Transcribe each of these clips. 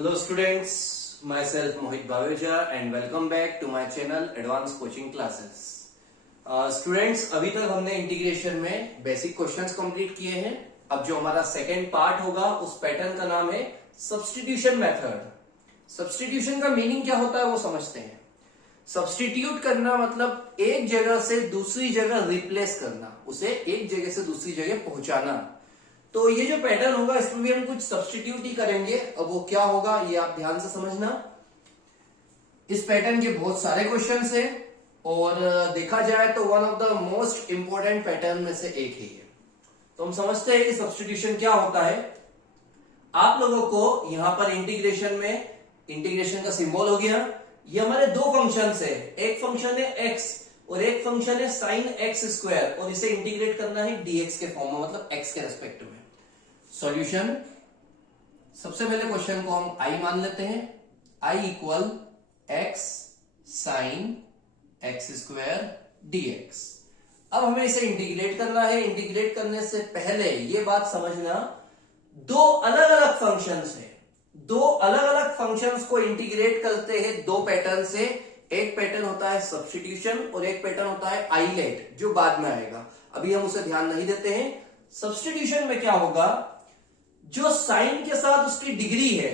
Hello students, myself Mohit Baweja and welcome back to my channel Advanced Coaching Classes. Students, अभी तक हमने integration में basic questions complete किए हैं. अब जो हमारा सेकेंड पार्ट होगा उस पैटर्न का नाम है सब्स्टिट्यूशन मेथड. सब्स्टिट्यूशन का मीनिंग क्या होता है वो समझते हैं. सब्स्टिट्यूट करना मतलब एक जगह से दूसरी जगह रिप्लेस करना, उसे एक जगह से दूसरी जगह पहुंचाना. तो ये जो पैटर्न होगा इसमें भी हम कुछ सब्स्टिट्यूट ही करेंगे. अब वो क्या होगा ये आप ध्यान से समझना. इस पैटर्न के बहुत सारे क्वेश्चंस हैं और देखा जाए तो one of the most important pattern में से एक ही है. तो हम समझते हैं कि सब्स्टिट्यूशन क्या होता है. आप लोगों को यहां पर इंटीग्रेशन में इंटीग्रेशन का सिंबल हो गया. ये हमारे दो फंक्शंस है, एक फंक्शन है x और एक फंक्शन है साइन एक्स स्क्वायर, और इसे इंटीग्रेट करना है dx के फॉर्म में, मतलब x के रेस्पेक्ट में. सॉल्यूशन, सबसे पहले क्वेश्चन को हम i मान लेते हैं. i equal x sine x square dx. अब हमें इसे इंटीग्रेट करना है. इंटीग्रेट करने से पहले ये बात समझना, दो अलग अलग फंक्शंस है. दो अलग अलग फंक्शंस को इंटीग्रेट करते हैं दो पैटर्न से. एक पैटर्न होता है सब्स्टिट्यूशन और एक पैटर्न होता है आइलेट, जो बाद में आएगा. अभी हम उसे ध्यान नहीं देते हैं. सब्स्टिट्यूशन में क्या होगा, जो साइन के साथ उसकी डिग्री है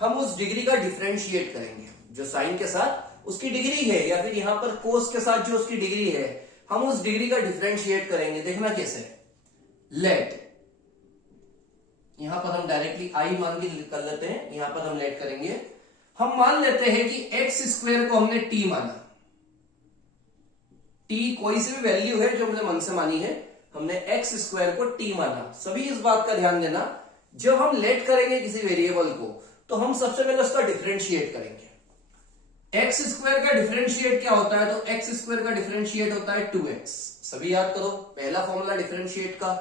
हम उस डिग्री का डिफरेंशिएट करेंगे. जो साइन के साथ उसकी डिग्री है या फिर यहां पर कोस के साथ जो उसकी डिग्री है हम उस डिग्री का डिफरेंशिएट करेंगे. देखना कैसे. लेट, यहां पर हम डायरेक्टली आई मान के कर लेते हैं. यहां पर हम लेट करेंगे. हम मान लेते हैं कि एक्स स्क्वायर को हमने टी माना. टी कोई सी भी वैल्यू है जो हमने मन से मानी है. हमने एक्स स्क्वायर को टी माना. सभी इस बात का ध्यान देना, जब हम लेट करेंगे किसी वेरिएबल को तो हम सबसे पहले उसका डिफरेंशिएट करेंगे. एक्स स्क्वायर का डिफरेंशिएट क्या होता है, तो एक्स स्क्वायर का डिफरेंशिएट होता है 2x. सभी याद करो, पहला फॉर्मूला डिफरेंशिएट का,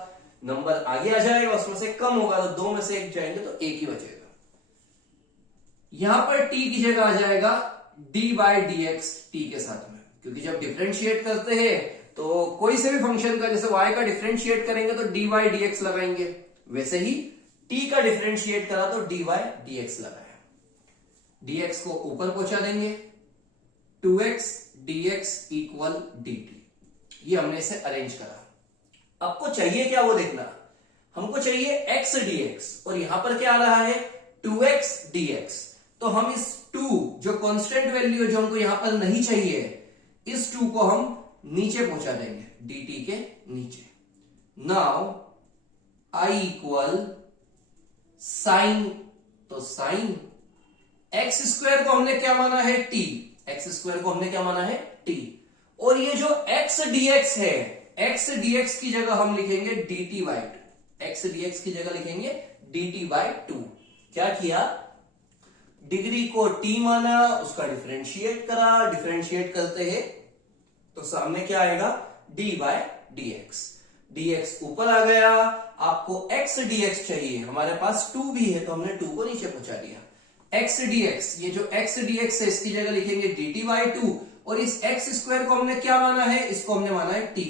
नंबर आगे आ जाएगा उसमें से कम होगा तो दो में से एक जाएंगे तो एक ही बचेगा. यहां पर t की जगह आ जाएगा d by D X T के साथ में, क्योंकि जब डिफरेंशिएट करते हैं तो कोई से भी फंक्शन का, जैसे y का डिफरेंशिएट करेंगे तो d बाई डी एक्स लगाएंगे, वैसे ही t का डिफरेंशिएट करा तो d बाई डी एक्स लगाया. dx को ऊपर पहुंचा देंगे. 2x dx equal dt. ये हमने इसे अरेंज करा. आपको चाहिए क्या वो देखना. हमको चाहिए x dx और यहां पर क्या आ रहा है 2x dx. तो हम इस 2 जो कांस्टेंट वैल्यू है जो हमको यहां पर नहीं चाहिए, इस 2 को हम नीचे पहुंचा देंगे dt के नीचे. नाउ i इक्वल साइन, तो साइन एक्स स्क्वायर को हमने क्या माना है t. एक्स स्क्वायर को हमने क्या माना है t. और ये जो x dx है, x dx की जगह हम लिखेंगे dt बाई 2. x dx की जगह लिखेंगे dt बाई 2. क्या किया, डिग्री को t माना, उसका डिफरेंशिएट करा. डिफरेंशिएट करते हैं तो सामने क्या आएगा d बाई dx. dx ऊपर आ गया. आपको x dx चाहिए, हमारे पास 2 भी है तो हमने 2 को नीचे पहुंचा दिया. x dx, ये जो x dx है इसकी जगह लिखेंगे dt बाई 2. और इस x स्क्वायर को हमने क्या माना है, इसको हमने माना है t.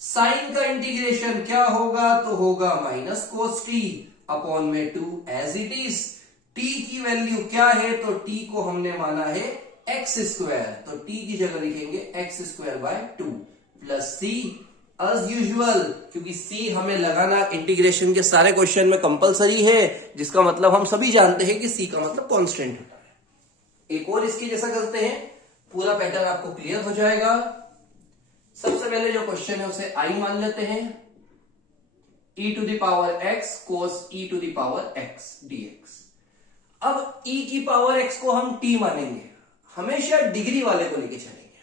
साइन का इंटीग्रेशन क्या होगा, तो होगा माइनस कोस t अपॉन में 2 एज इट इज. t की वैल्यू क्या है, तो t को हमने माना है x स्क्वायर, तो t की जगह लिखेंगे x square by 2 plus c as usual, क्योंकि c हमें लगाना इंटीग्रेशन के सारे क्वेश्चन में कंपलसरी है, जिसका मतलब हम सभी जानते हैं कि c का मतलब कांस्टेंट होता है. एक और इसकी जैसा करते हैं, पूरा पैटर्न आपको क्लियर हो जाएगा. सबसे पहले जो क्वेश्चन है उसे i मान लेते हैं. e to the power x cos e to the power x dx. अब e की पावर x को हम t मानेंगे, हमेशा डिग्री वाले को लेके चलेंगे.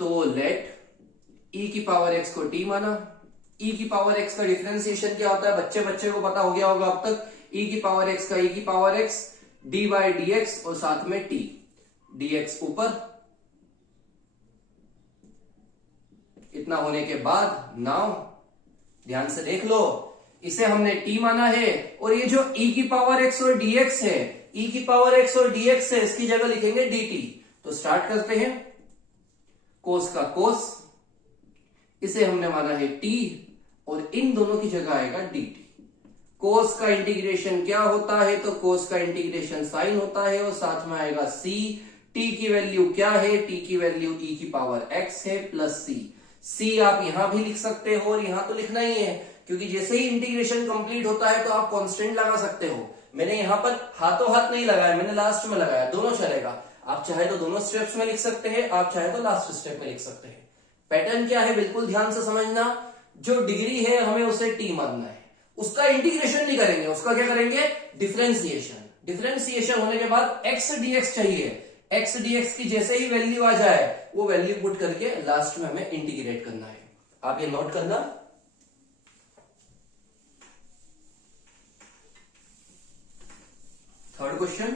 तो लेट e की पावर x को t माना. e की पावर x का डिफरेंशिएशन क्या होता है, बच्चे को पता हो गया होगा अब तक. e की पावर x का e की power x d by D x और साथ में t. dx ऊपर. इतना होने के बाद नाउ ध्यान से देख लो, इसे हमने t माना है और ये जो e की पावर x और dx है, e की पावर x और dx है, इसकी जगह लिखेंगे dt. तो स्टार्ट करते हैं. कोस का कोस, इसे हमने माना है t और इन दोनों की जगह आएगा dt. कोस का इंटीग्रेशन क्या होता है, तो कोस का इंटीग्रेशन साइन होता है, और साथ में आएगा सी। टी की वैल्यू क्या है, टी की वैल्यू ई की पावर एक्स है प्लस सी। सी आप यहां भी लिख सकते हो और यहां तो लिखना ही है, क्योंकि जैसे ही इंटीग्रेशन कंप्लीट होता है तो आप कांस्टेंट लगा सकते हो। मैंने यहां पर हाथों हाथ नहीं लगाया, मैंने लास्ट में लगाया, दोनों चलेगा। आप चाहे तो दोनों स्टेप्स में लिख सकते हैं, आप चाहे तो लास्ट स्टेप में लिख सकते हैं। पैटर्न क्या है बिल्कुल ध्यान से समझना। जो डिग्री है हमें उसे टी मानना है, उसका इंटीग्रेशन नहीं करेंगे, उसका क्या करेंगे, डिफरेंशिएशन। डिफरेंशिएशन होने के बाद एक्स डीएक्स चाहिए, एक्स डीएक्स की जैसे ही वैल्यू आ जाए वो वैल्यू पुट करके लास्ट में हमें इंटीग्रेट करना है। आप ये नोट करना। थर्ड क्वेश्चन,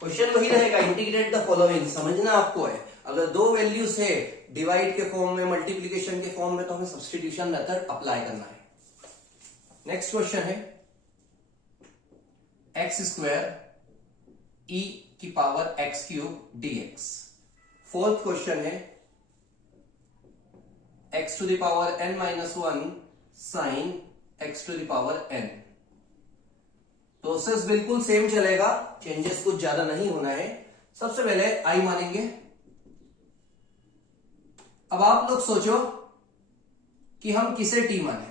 क्वेश्चन वही रहेगा, इंटीग्रेट द फॉलोइंग। समझना आपको है, अगर दो वैल्यूज है डिवाइड के फॉर्म में, मल्टीप्लीकेशन के फॉर्म में, तो हमें सब्स्टिट्यूशन मेथड अप्लाई करना है। नेक्स्ट क्वेश्चन है एक्स स्क्वायर ई की power x cube dx. Fourth question है x to the power n minus one sine x to the power n. Process बिल्कुल सेम चलेगा, चेंजेस कुछ ज्यादा नहीं होना है। सबसे पहले आई मानेंगे। अब आप लोग सोचो कि हम किसे टी माने,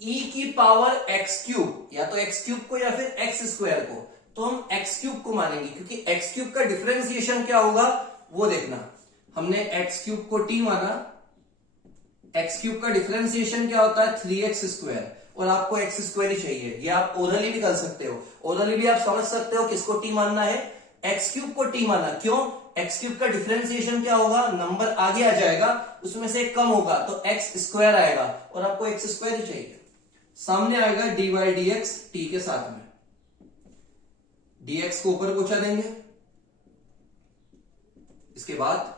ई की पावर एक्स क्यूब, या तो एक्स क्यूब को या फिर एक्स स्क्वायर को, तो हम एक्स क्यूब को मानेंगे, क्योंकि एक्स क्यूब का डिफरेंशिएशन क्या होगा वो देखना। हमने एक्स क्यूब को टी माना, एक्स क्यूब का डिफरेंशिएशन क्या होता है 3x स्क्वायर, और आपको एक्स स्क्वायर ही चाहिए। ये आप ओरली भी कर सकते हो, ओरली भी आप समझ सकते हो किसको टी मानना है, एक्स क्यूब को टी माना। क्यों, एक्स क्यूब का डिफरेंशिएशन क्या होगा, नंबर आगे आ जाएगा, उसमें से कम होगा तो एक्स स्क्वायर आएगा, और आपको एक्स स्क्वायर ही चाहिए। सामने आएगा D Y D X T के साथ में, dx को ऊपर पहुंचा देंगे। इसके बाद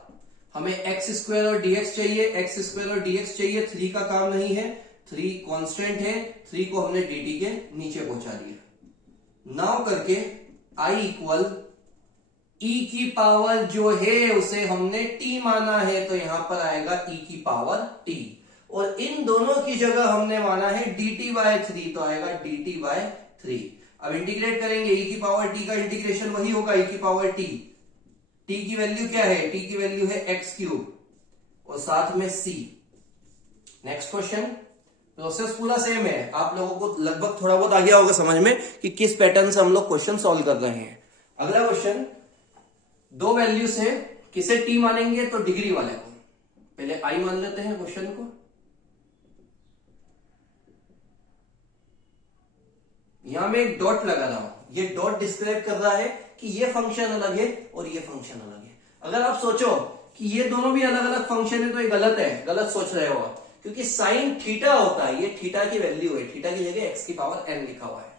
हमें एक्स स्क्वायर और dx चाहिए, एक्स स्क्वायर और dx चाहिए, 3 का काम नहीं है, 3 कांस्टेंट है, 3 को हमने dt के नीचे पहुंचा दिया। नाउ करके i इक्वल e की पावर जो है उसे हमने t माना है, तो यहां पर आएगा e की पावर t, और इन दोनों की जगह हमने माना है dt बाय 3, तो आएगा dt बाय 3। अब इंटीग्रेट करेंगे, e की पावर t का इंटीग्रेशन वही होगा e की पावर t। t की वैल्यू क्या है, t की वैल्यू है एक्स क्यूब और साथ में c। नेक्स्ट क्वेश्चन, प्रोसेस पूरा सेम है, आप लोगों को लगभग थोड़ा बहुत आ गया होगा समझ में कि किस पैटर्न से हम लोग क्वेश्चन सॉल्व कर रहे हैं। अगला क्वेश्चन, दो वैल्यूज है, किसे t मानेंगे, तो डिग्री वाले को। पहले i मान लेते हैं क्वेश्चन को। यहां मैं एक डॉट लगा रहा हूं, ये डॉट डिस्क्राइब कर रहा है कि ये फंक्शन अलग है और ये फंक्शन अलग है। अगर आप सोचो कि ये दोनों भी अलग अलग फंक्शन है तो ये गलत है, गलत सोच रहे हो आप, क्योंकि साइन थीटा होता है, ये थीटा की वैल्यू है, थीटा की जगह एक्स की पावर एन लिखा हुआ है।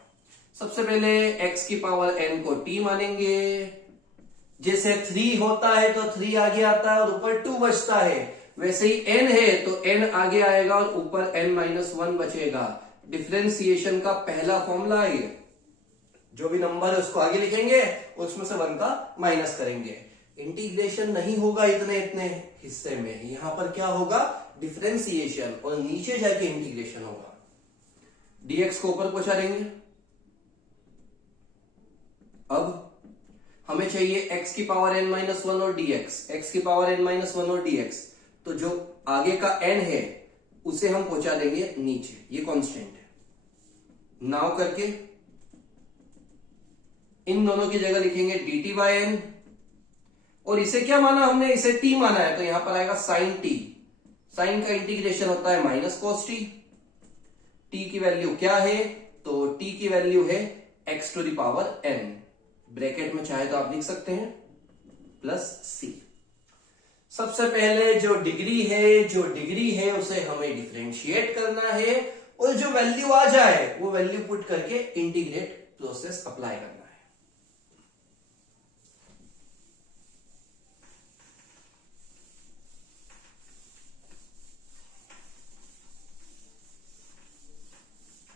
सबसे पहले एक्स की पावर एन को टी मानेंगे, जैसे 3 होता है तो 3 आगे आता है और ऊपर 2 बचता है, वैसे ही n है तो n आगे आएगा और ऊपर n-1 बचेगा। डिफरेंशिएशन का पहला फॉर्मूला है ये, जो भी नंबर है उसको आगे लिखेंगे और उसमें से 1 का माइनस करेंगे। इंटीग्रेशन नहीं होगा इतने इतने हिस्से में, यहां पर क्या होगा डिफरेंशिएशन, और नीचे जाके इंटीग्रेशन होगा। dx को ऊपर पहुंचा देंगे। अब हमें चाहिए x की पावर n-1 और dx, x की पावर n-1 और dx, तो जो आगे का n है उसे हम पहुंचा देंगे नीचे, ये कांस्टेंट है। नाउ करके इन दोनों की जगह लिखेंगे dt बाय n, और इसे क्या माना हमने, इसे t माना है, तो यहां पर आएगा साइन t। साइन का इंटीग्रेशन होता है माइनस कॉस t। t की वैल्यू क्या है, तो t की वैल्यू है x to the power n, bracket में चाहे तो आप लिख सकते हैं प्लस c। सबसे पहले जो डिग्री है उसे हमें डिफरेंशिएट करना है, और जो वैल्यू आ जाए वो वैल्यू पुट करके इंटीग्रेट प्रोसेस अप्लाई करना है।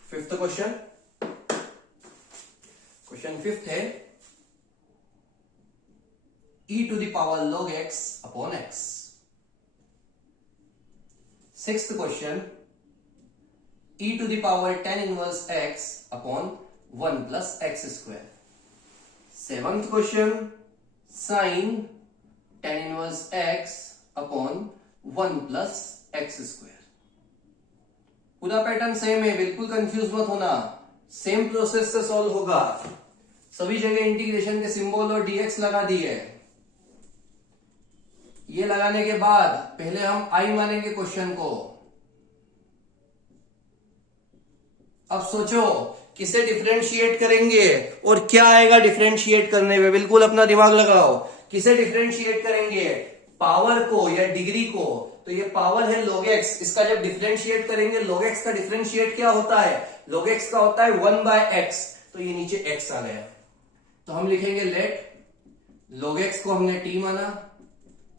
फिफ्थ क्वेश्चन, क्वेश्चन फिफ्थ है e to the power log x upon x। Sixth question e to the power tan inverse x upon 1 plus X square. Seventh question sin tan inverse x upon 1 plus X square. पूरा pattern same है, बिल्कुल confuse मत होना, same process से solve होगा। सभी जगह integration के सिंबल और dx लगा दिए। ये लगाने के बाद पहले हम i मानेंगे क्वेश्चन को। अब सोचो किसे डिफरेंशिएट करेंगे और क्या आएगा डिफरेंशिएट करने में, बिल्कुल अपना दिमाग लगाओ। किसे डिफरेंशिएट करेंगे, पावर को या डिग्री को? तो ये पावर है log x, इसका जब डिफरेंशिएट करेंगे log x का डिफरेंशिएट क्या होता है, log x का होता है 1/x, तो ये नीचे x आ गया। तो हम लिखेंगे लेट log x को हमने t माना,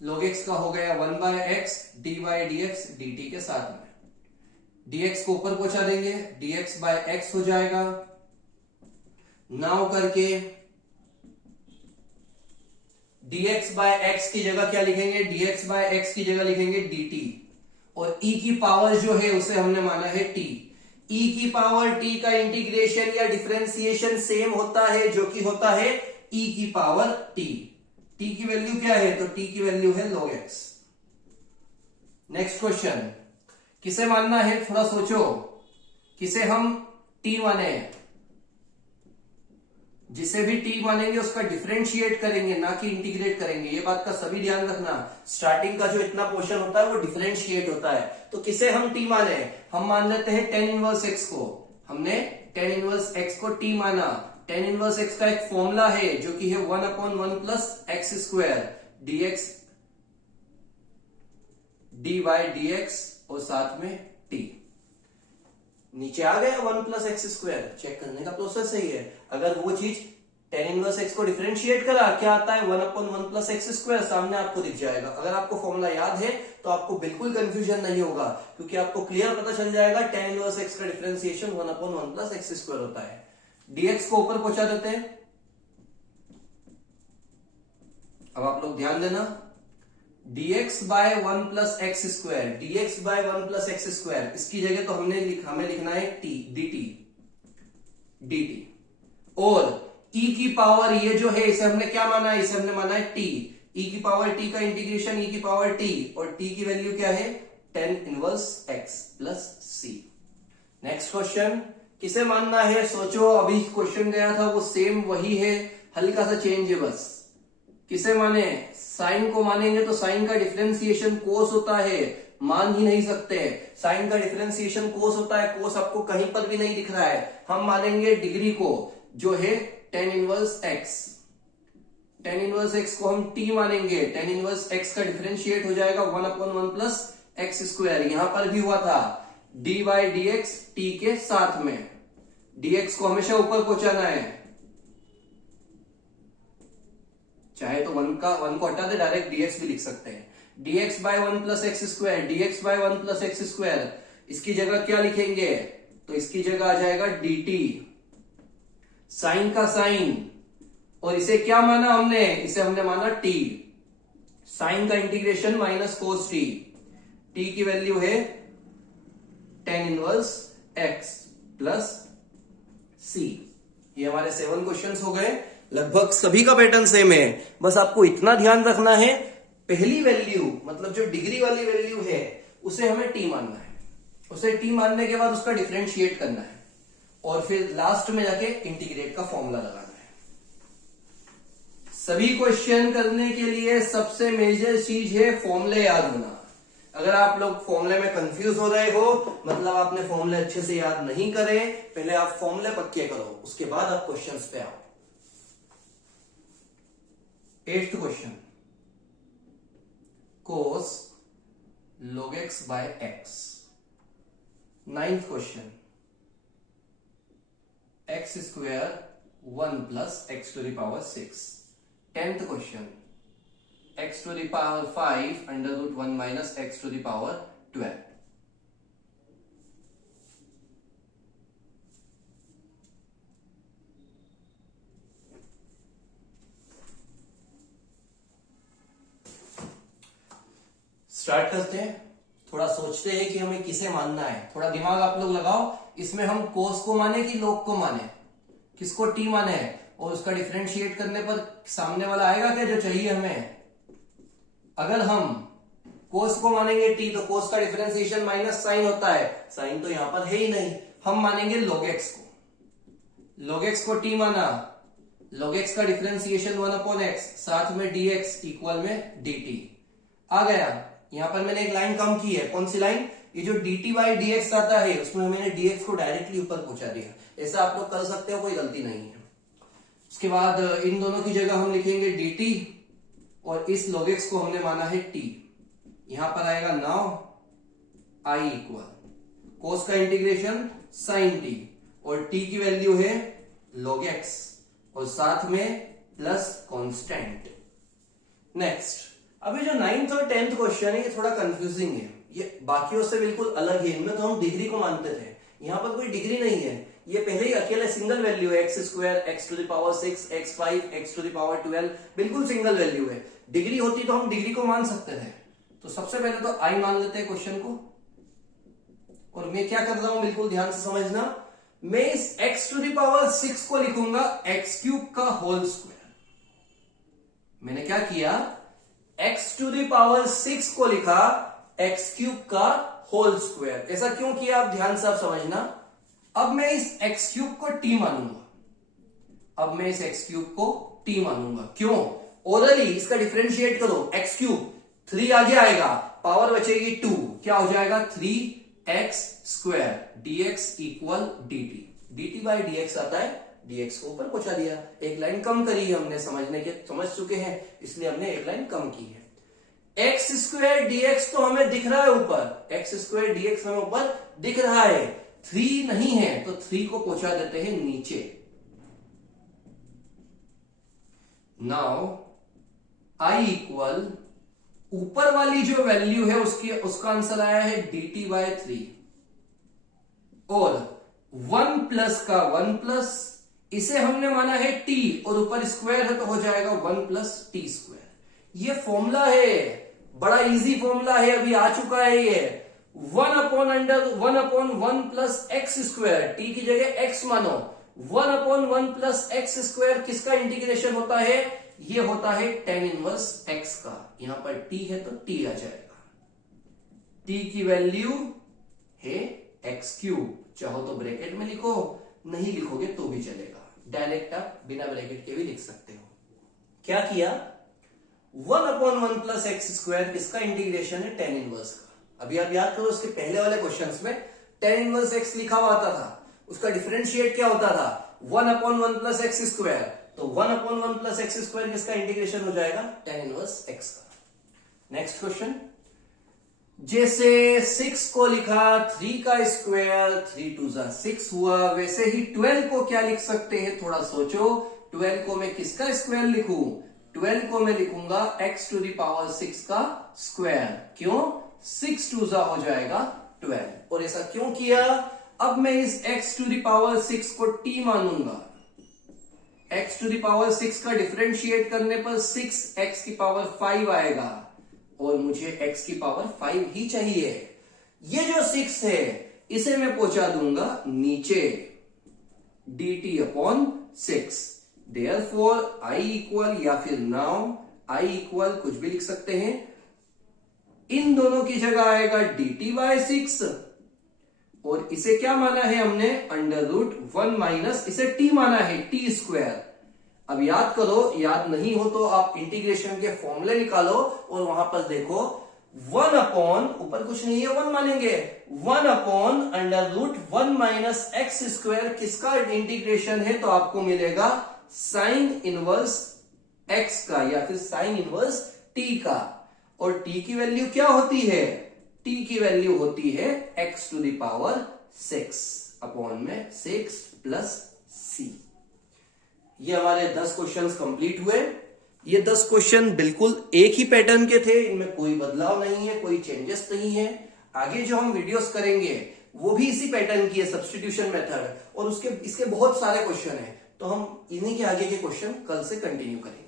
log x का हो गया 1/x d/dx dt के साथ में। dx को ऊपर पहुंचा देंगे, dx/x हो जाएगा। नाउ करके dx/x की जगह क्या लिखेंगे, dx/x की जगह लिखेंगे dt, और e की पावर जो है उसे हमने माना है t। e की पावर t का इंटीग्रेशन या डिफरेंशिएशन सेम होता है, जो कि होता है e की पावर t। t की वैल्यू क्या है, तो t की वैल्यू है log x। नेक्स्ट क्वेश्चन, किसे मानना है, थोड़ा सोचो, किसे हम t माने? जिसे भी t मानेंगे उसका डिफरेंशिएट करेंगे, ना कि इंटीग्रेट करेंगे। ये बात का सभी ध्यान रखना, स्टार्टिंग का जो इतना पोर्शन होता है वो डिफरेंशिएट होता है। तो किसे हम t माने, हम मान लेते हैं tan इनवर्स x को। हमने tan इनवर्स x को t माना। tan इनवर्स x का एक फॉर्मूला है जो कि है 1/1 plus X square dx d/dx और साथ में t। नीचे आ गया 1 प्लस एक्स स्क्वायर, चेक करने का प्रोसेस सही है। अगर वो चीज tan इनवर्स x को डिफरेंशिएट करा, क्या आता है 1/1 प्लस एक्स स्क्वायर, सामने आपको दिख जाएगा। अगर आपको फॉर्मूला याद है तो आपको बिल्कुल कंफ्यूजन नहीं होगा, क्योंकि आपको क्लियर पता चल जाएगा tan इनवर्स x का डिफरेंशिएशन 1/1 प्लस एक्स स्क्वायर होता है। dx को ऊपर पहुंचा देते हैं। अब आप लोग ध्यान देना, dx/1 plus X square, dx/1 plus X square, इसकी जगह तो हमें लिखना है t dt, और e की पावर ये जो है इसे हमने क्या माना है, इसे हमने माना है t। e की पावर t का इंटीग्रेशन e की पावर t, और t की वैल्यू क्या है, tan inverse x plus c। Next question, किसे मानना है, सोचो। अभी क्वेश्चन गया था वो सेम वही है, हल्का सा चेंज है बस। किसे माने, साइन को मानेंगे तो साइन का डिफरेंशिएशन कोस होता है, मान ही नहीं सकते। साइन का डिफरेंशिएशन कोस होता है, कोस आपको कहीं पर भी नहीं दिख रहा है। हम मानेंगे डिग्री को, जो है tan inverse x। tan inverse x को हम t मानेंगे। tan इनवर्स x का डिफरेंशिएट हो जाएगा 1/1 प्लस एक्स स्क्वायर, यहां पर भी हुआ था d/dx t के साथ में। dx को हमेशा ऊपर पहुंचाना है, चाहे तो 1 को हटा दे, डायरेक्ट dx भी लिख सकते हैं। dx/1 plus X square, dx/1 plus X square, इसकी जगह क्या लिखेंगे, तो इसकी जगह आ जाएगा dt, साइन का साइन, और इसे क्या माना हमने, इसे हमने माना t। साइन का integration minus cos t, t की वैल्यू है tan inverse x plus c। ये हमारे 7 क्वेश्चंस हो गए। लगभग सभी का पैटर्न सेम है, बस आपको इतना ध्यान रखना है, पहली वैल्यू मतलब जो डिग्री वाली वैल्यू है उसे हमें t मानना है। उसे t मानने के बाद उसका डिफरेंशिएट करना है, और फिर लास्ट में जाके इंटीग्रेट का फॉर्मूला लगाना है। सभी क्वेश्चन करने के लिए सबसे मेजर चीज है फॉर्मूले याद होना। अगर आप लोग फॉर्मूले में कंफ्यूज हो रहे हो, मतलब आपने फॉर्मूले अच्छे से याद नहीं करे, पहले आप फॉर्मूले पक्के करो, उसके बाद आप क्वेश्चंस पे आओ। 8th question, cos log x by x। 9th question, x square 1 plus X to the power 6। 10th question, x to the power 5 under root 1 minus x to the power 12। Start करते हैं। थोड़ा सोचते हैं कि हमें किसे मानना है, थोड़ा दिमाग आप लोग लगाओ। इसमें हम कोस को माने कि लॉग को माने, किसको टी माने है, और उसका डिफरेंशिएट करने पर सामने वाला आएगा क्या जो चाहिए हमें। अगर हम कोस को मानेंगे टी तो कोस का डिफरेंशिएशन माइनस साइन होता है, साइन तो यहां पर है ही नहीं। हम मानेंगे log x को, log x को टी माना, log x का डिफरेंशिएशन 1/x, साथ में dx इक्वल में dt आ गया। यहां पर मैंने एक लाइन कम की है, कौन सी लाइन, ये जो dt बाई dx आता है उसमें मैंने dx को डायरेक्टली ऊपर पहुंचा दिया। ऐसा आप लोग कर सकते हो, कोई गलती नहीं है। उसके बाद इन दोनों की जगह हम लिखेंगे dt और इस log x को हमने माना है t। यहां पर आएगा नाउ i इक्वल कोस का इंटीग्रेशन साइन t और t की वैल्यू है log x और साथ में प्लस कांस्टेंट। नेक्स्ट, अभी जो 9th और 10th क्वेश्चन है ये थोड़ा कंफ्यूजिंग है, ये बाकियों से बिल्कुल अलग है। इनमें तो हम डिग्री को मानते थे, यहां पर कोई डिग्री नहीं है। ये पहले ही अकेले सिंगल वैल्यू है, x square, x to the power 6, x5, x to the power 12, बिल्कुल सिंगल वैल्यू है। डिग्री होती तो हम डिग्री को मान सकते थे। तो सबसे पहले तो i मान लेते हैं क्वेश्चन को, और मैं क्या कर रहा हूं बिल्कुल ध्यान से समझना। मैं इस x टू द पावर 6 को लिखूंगा x क्यूब का होल स्क्वायर। मैंने क्या किया, x टू द पावर 6 को लिखा x क्यूब का होल स्क्वायर। ऐसा क्यों किया आप ध्यान से आप समझना। अब मैं इस x क्यूब को t मानूंगा, अब मैं इस x क्यूब को t मानूंगा। क्यों, ओरली इसका डिफरेंशिएट करो, x क्यूब 3 आगे आएगा, पावर बचेगी 2, क्या हो जाएगा 3x square dx equal dt, dt by dx आता है, dx को ऊपर पहुंचा दिया। एक लाइन कम करी है हमने, समझ चुके हैं, इसलिए हमने एक लाइन कम की है। x स्क्वायर dx तो हमें दिख रहा है ऊपर, x स्क्वायर dx हमें ऊपर दिख रहा है, 3 नहीं है तो 3 को पहुंचा देते हैं नीचे। नाउ i इक्वल ऊपर वाली जो वैल्यू है उसका आंसर आया है dt बाय 3 और 1 प्लस का 1 प्लस, इसे हमने माना है t और ऊपर स्क्वायर है तो हो जाएगा 1 प्लस टी स्क्वायर। ये फॉर्मूला है, बड़ा इजी फॉर्मूला है, अभी आ चुका है ये 1/1 प्लस एक्स स्क्वायर, टी की जगह x मानो, 1/1 प्लस एक्स स्क्वायर किसका इंटीग्रेशन होता है, ये होता है tan इनवर्स x का। यहां पर t है तो t आ जाएगा, t की वैल्यू है x क्यूब, चाहो तो ब्रैकेट में लिखो, नहीं लिखोगे तो भी चलेगा, डायरेक्ट आप बिना ब्रैकेट के भी लिख सकते हो। क्या किया, 1/1 प्लस एक्स स्क्वायर किसका इंटीग्रेशन है, tan इनवर्स का। अभी आप याद करो उसके पहले वाले क्वेश्चंस में tan इनवर्स x लिखा हुआ आता था, उसका डिफरेंशिएट क्या होता था 1/1 प्लस एक्स स्क्वायर, तो 1/1 प्लस एक्स स्क्वायर किसका इंटीग्रेशन हो जाएगा, tan इनवर्स x का। नेक्स्ट क्वेश्चन, जैसे 6 को लिखा 3 का स्क्वायर, 3 2 6 हुआ, वैसे ही 12 को क्या लिख सकते हैं, थोड़ा सोचो। 12 को मैं किसका स्क्वायर लिखूं, 12 को मैं लिखूंगा x टू द पावर 6 का स्क्वायर। क्यों, 6 2 हो जाएगा 12। और ऐसा क्यों किया, अब मैं इस x टू द पावर 6 को t मानूंगा, x टू द पावर 6 का डिफरेंशिएट करने पर 6x की पावर 5 आएगा और मुझे x की पावर 5 ही चाहिए। ये जो 6 है इसे मैं पहुंचा दूंगा नीचे dt upon 6। Therefore i equal, या फिर नाउ i इक्वल कुछ भी लिख सकते हैं, इन दोनों की जगह आएगा dt बाय 6 और इसे क्या माना है हमने, √1 माइनस, इसे t माना है t स्क्वायर। अब याद करो, याद नहीं हो तो आप इंटीग्रेशन के फॉर्मूले निकालो और वहां पर देखो 1 अपॉन, ऊपर कुछ नहीं है 1 मानेंगे, 1 अपॉन √1 माइनस एक्स स्क्वायर किसका इंटीग्रेशन है, तो आपको मिलेगा साइन इनवर्स x का या फिर साइन इनवर्स t का। और t की वैल्यू क्या होती है, t की वैल्यू होती है x to the power 6 upon में 6 प्लस c। ये हमारे 10 क्वेश्चंस कंप्लीट हुए। ये 10 क्वेश्चन बिल्कुल एक ही पैटर्न के थे, इनमें कोई बदलाव नहीं है, कोई चेंजेस नहीं है। आगे जो हम वीडियोस करेंगे वो भी इसी पैटर्न की है, सब्स्टिट्यूशन मेथड, और इसके बहुत सारे क्वेश्चन हैं, तो हम इन्हीं के आगे के क्वेश्चन कल से कंटिन्यू करेंगे।